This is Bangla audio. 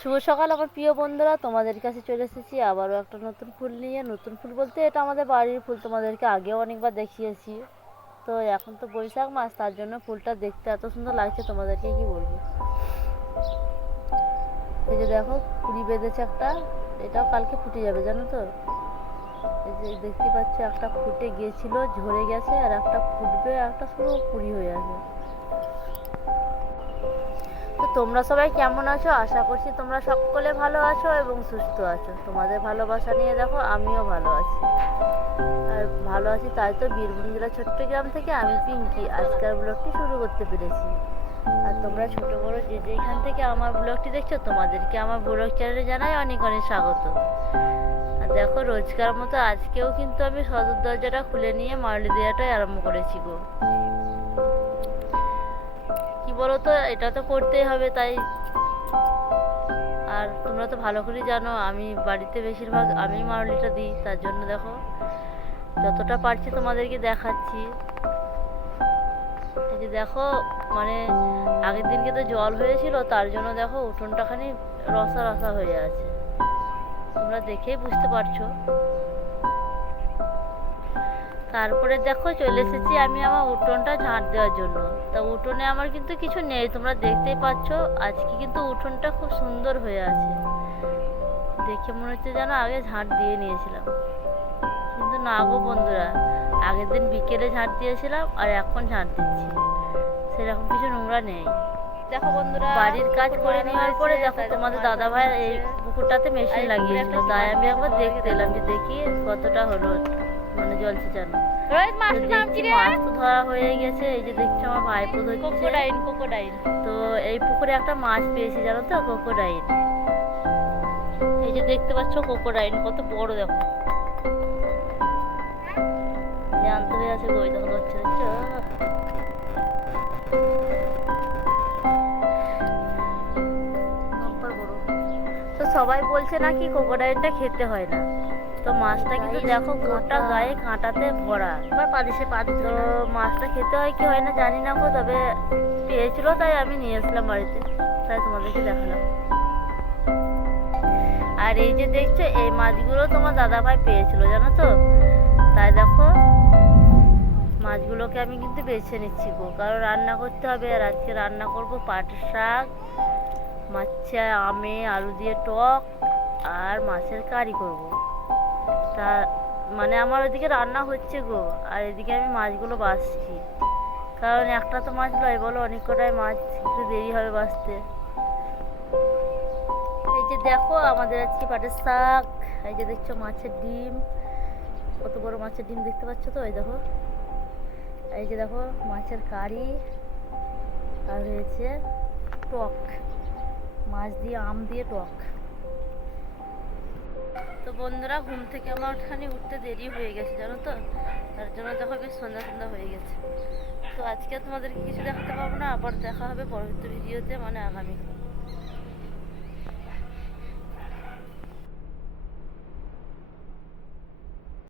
শুভ সকাল আমার প্রিয় বন্ধুরা, তোমাদের কাছে চলে এসেছি আবারও একটা নতুন ফুল নিয়ে। নতুন ফুল বলতে এটা আমাদের বাড়ির ফুল, তোমাদেরকে আগেও অনেকবার দেখিয়েছি। তো এখন তো বৈশাখ মাস, তার জন্য ফুলটা দেখতে এত সুন্দর লাগছে তোমাদেরকে কি বলবো। এই যে দেখো কুড়ি বেঁধেছে একটা, এটাও কালকে ফুটে যাবে জানো তো। এই যে দেখতে পাচ্ছ একটা ফুটে গিয়েছিল, ঝরে গেছে, আর একটা ফুটবে, একটা শুধু কুড়ি হয়ে আছে। তো তোমরা সবাই কেমন আছো? আশা করছি তোমরা সকলে ভালো আছো এবং সুস্থ আছো। তোমাদের ভালোবাসা নিয়ে দেখো আমিও ভালো আছি। আর ভালো আছি তাই তো বীরভূম জেলা চট্টগ্রাম থেকে আমি পিঙ্কি আজকের ব্লগটি শুরু করতে পেরেছি। আর তোমরা ছোট বড় যে যেখান থেকে আমার ব্লগটি দেখছো, তোমাদেরকে আমার ব্লগ চ্যানেলে জানাই অনেক অনেক স্বাগত। আর দেখো রোজকার মতো আজকেও কিন্তু আমি সদর দরজাটা খুলে নিয়ে মারলি দেওয়াটাই আরম্ভ করেছি গো। কি বলো তো, এটা তো করতেই হবে তাই। আর তোমরা তো ভালো করে জানো আমি বাড়িতে বেশিরভাগ আমি মারলিটা দিই, তার জন্য দেখো যতটা পারছি তোমাদেরকে দেখাচ্ছি। এই যে দেখো মানে আগের দিনকে তো জল হয়েছিল, তার জন্য দেখো উঠোনটা খানি রসা রসা হয়ে আছে, তোমরা দেখেই বুঝতে পারছো। তারপরে দেখো চলে এসেছি আমি আমার উঠোনটা ঝাঁট দেওয়ার জন্য। তা উঠোনে আমার কিন্তু কিছু নেই, তোমরা দেখতেই পাচ্ছ। আজকে কিন্তু উঠোনটা খুব সুন্দর হয়ে আছে, দেখে মনে হচ্ছে যেন আগে ঝাঁট দিয়ে নিয়েছিলাম। কিন্তু না গো বন্ধুরা, আগের দিন বিকেলে ঝাঁট দিয়েছিলাম আর এখন ঝাঁট দিচ্ছি, সেরকম কিছু নোংরা নেই। দেখো বন্ধুরা, বাড়ির কাজ করে নেওয়ার পরে দেখো তোমাদের দাদা ভাই এই পুকুরটাতে মেশিন লাগিয়েছিল, তাই আমি একবার দেখতে এলাম যে দেখি কতটা হলো মানে জল ছিটানো। মাছ তো ধরা হয়ে গেছে। এই যে দেখছো আমার ভাইপো ধরছে কোকোডাইন। তো এই পুকুরে একটা মাছ পেয়েছি জানো তো, কোকোডাইন। এই যে দেখতে পাচ্ছ কোকোডাইন কত বড়, দেখো জ্যান্ত হয়ে আছে গো, দেখো ধরছে দেখছো। তো সবাই বলছে নাকি কোকোডাইনটা খেতে হয় না। তো মাছটা কিন্তু দেখো গোটা গায়ে কাঁটাতে ভরা, তো মাছটা খেতে হয় কি হয় না জানি না গো, তবে পেয়েছিল তাই আমি নিয়ে এসলাম বাড়িতে, তাই তোমাদেরকে দেখালাম। আর এই যে দেখছো এই মাছগুলো তোমার দাদা ভাই পেয়েছিল জানো তো, তাই দেখো মাছগুলোকে আমি কিন্তু বেছে নিচ্ছি গো, কারণ রান্না করতে হবে। আর আজকে রান্না করব পাট শাক, মাছে আমে আলু দিয়ে টক, আর মাছের কারি করব। তা মানে আমার ওইদিকে রান্না হচ্ছে গো, আর এদিকে আমি মাছগুলো বাছছি, কারণ একটা তো মাছ লয় বলো, অনেক কটাই মাছ, একটু দেরি হবে বাছতে। এই যে দেখো আমাদের আজকে পাটের শাক, এই যে দেখছো মাছের ডিম, কত বড় মাছের ডিম দেখতে পাচ্ছ তো, এই দেখো। এই যে দেখো মাছের কারি, আর হয়েছে টক, মাছ দিয়ে আম দিয়ে টক। তো বন্ধুরা ঘুম থেকে আমার ওখানে উঠতে দেরি হয়ে গেছে জানো তো, তার জন্য দেখো বেশ সন্ধ্যা সন্ধ্যা হয়ে গেছে। তো আজকে তোমাদেরকে কিছু দেখাতে পারবো না, আবার দেখা হবে পরবর্তী ভিডিওতে, মানে আগামী।